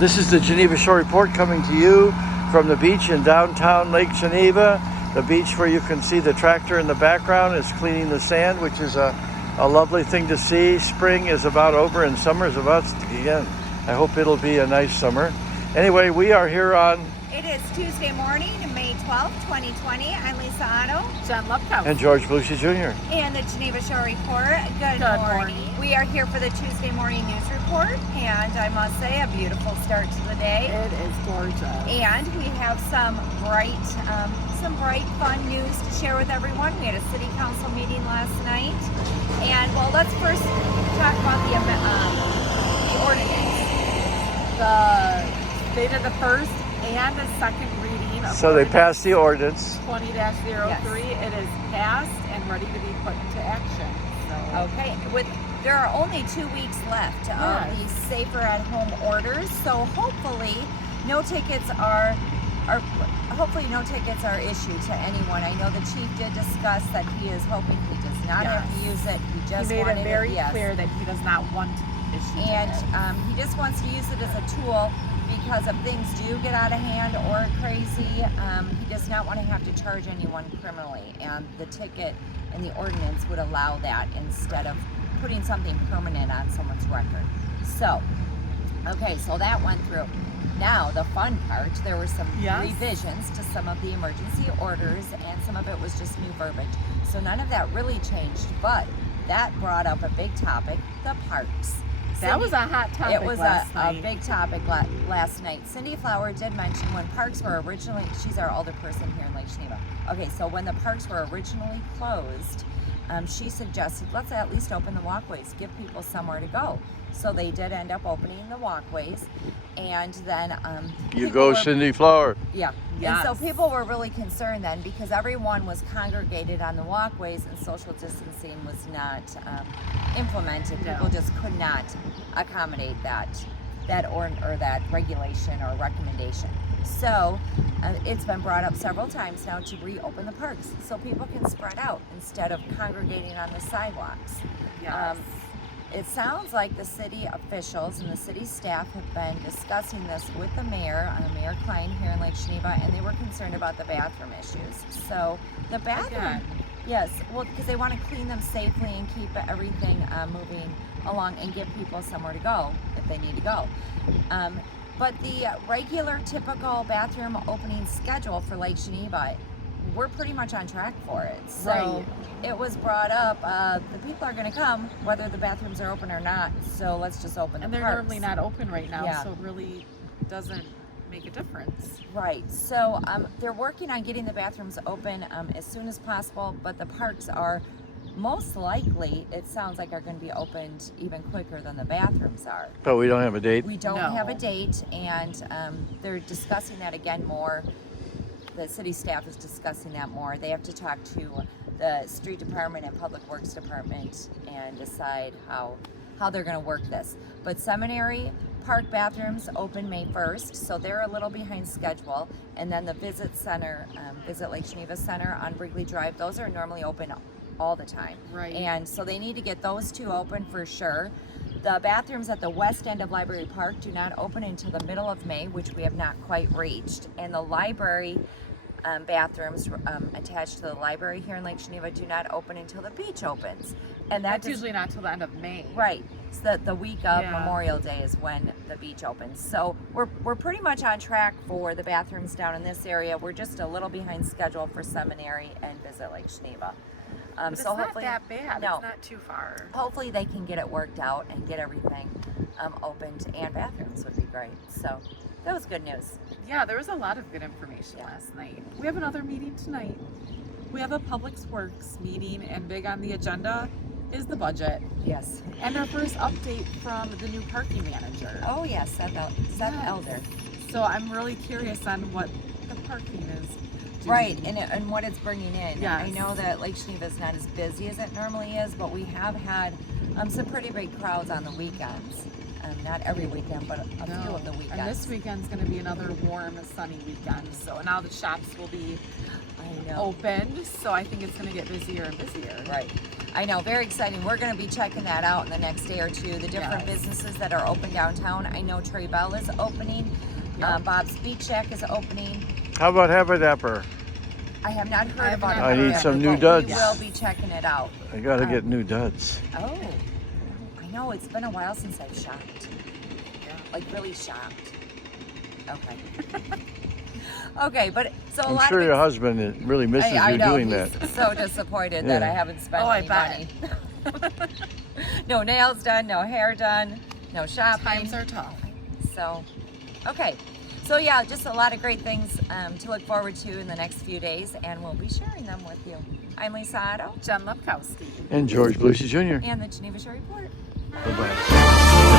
This is the Geneva Shore Report coming to you from the beach in downtown Lake Geneva. The beach where you can see the tractor in the background is cleaning the sand, which is a lovely thing to see. Spring is about over and summer is about to begin. I hope it'll be a nice summer. Anyway, we are here on... It is Tuesday morning, May 12th, 2020. I'm Lisa Otto. John Lupkow. And George Bluchy Jr. And the Geneva Shore Report. Good morning. We are here for the Tuesday morning news report, and I must say, a beautiful start to the day. It is gorgeous. And we have some bright, fun news to share with everyone. We had a city council meeting last night, and well, let's first talk about the ordinance. They did the first and the second reading of So they passed the ordinance. 20-03. Yes. It is passed and ready to be put into action. So. Okay, there are only 2 weeks left of these safer at home orders, so hopefully no tickets are issued to anyone. I know the chief did discuss that he is hoping he does not have to use it. He just made wanted it very yes. clear that he does not want to issue And it. he just wants to use it as a tool because if things do get out of hand or crazy, he does not want to have to charge anyone criminally. And the ticket and the ordinance would allow that instead of putting something permanent on someone's record. So, okay, so that went through. Now, the fun part, there were some revisions to some of the emergency orders, and some of it was just new verbiage. So none of that really changed, but that brought up a big topic, the parks. That was a hot topic. It was a big topic last night. Cindy Flower did mention when parks were originally, she's our alderperson here in Lake Geneva. Okay, so when the parks were originally closed, she suggested let's at least open the walkways, give people somewhere to go. So they did end up opening the walkways, and then Cindy Flower. Yeah. Yes. And so people were really concerned then because everyone was congregated on the walkways and social distancing was not implemented. No. People just could not accommodate that regulation or recommendation. So it's been brought up several times now to reopen the parks so people can spread out instead of congregating on the sidewalks. Yes. It sounds like the city officials and the city staff have been discussing this with the mayor, Mayor Klein here in Lake Geneva, and they were concerned about the bathroom issues. So the bathroom, yes, well, because they want to clean them safely and keep everything moving along and give people somewhere to go if they need to go. But the regular, typical bathroom opening schedule for Lake Geneva, we're pretty much on track for it. So it was brought up, the people are going to come whether the bathrooms are open or not, so let's just open and the they're parks. normally not open right now, so it really doesn't make a difference. Right, so they're working on getting the bathrooms open as soon as possible, but the parks are most likely, it sounds like, are going to be opened even quicker than the bathrooms are. But we don't have a date? We don't have a date, and they're discussing that again more. The city staff is discussing that more. They have to talk to the street department and public works department and decide how they're going to work this. But seminary park bathrooms open May 1st, so they're a little behind schedule. And then the Visit Center, Visit Lake Geneva Center on Wrigley Drive, those are normally open all the time. Right. And so they need to get those two open for sure. The bathrooms at the west end of Library Park do not open until the middle of May, which we have not quite reached. And the library bathrooms attached to the library here in Lake Geneva do not open until the beach opens. And that's usually not till the end of May. Right. So the week of Memorial Day is when the beach opens. So we're pretty much on track for the bathrooms down in this area. We're just a little behind schedule for Seminary and Visit Lake Geneva. But so it's hopefully, not that bad. No. It's not too far. Hopefully they can get it worked out and get everything opened, and bathrooms would be great. So that was good news. Yeah, there was a lot of good information last night. We have another meeting tonight. We have a Public Works meeting, and big on the agenda is the budget. Yes. And our first update from the new parking manager. Oh yes, Seth Elder. So I'm really curious on what the parking is doing. Right, and what it's bringing in. Yes. I know that Lake Geneva is not as busy as it normally is, but we have had some pretty big crowds on the weekends. Not every weekend, but a few of the weekends. And this weekend's going to be another warm, sunny weekend. So now the shops will be I know. opened, so I think it's going to get busier and busier. Right. I know, very exciting. We're going to be checking that out in the next day or two. The different businesses that are open downtown. I know Trey Bell is opening. Yep. Bob's Beach Shack is opening. How about Haberdapper? I have not heard I about it. have not I need heard some of new it. duds. We will be checking it out. I gotta get new duds. Oh, I know. It's been a while since I've shopped. Yeah. Like really shopped. Okay. Okay, but so a I'm lot sure of your husband really misses I you know, doing he's that. so disappointed that I Yeah. haven't spent Oh, I any bet. money. No nails done, no hair done, no shopping. Times are tough. So, okay. So yeah, just a lot of great things to look forward to in the next few days, and we'll be sharing them with you. I'm Lisa Otto Jen Lepkowski. And George Blucey Jr. and the Geneva Shore Report. Bye-bye.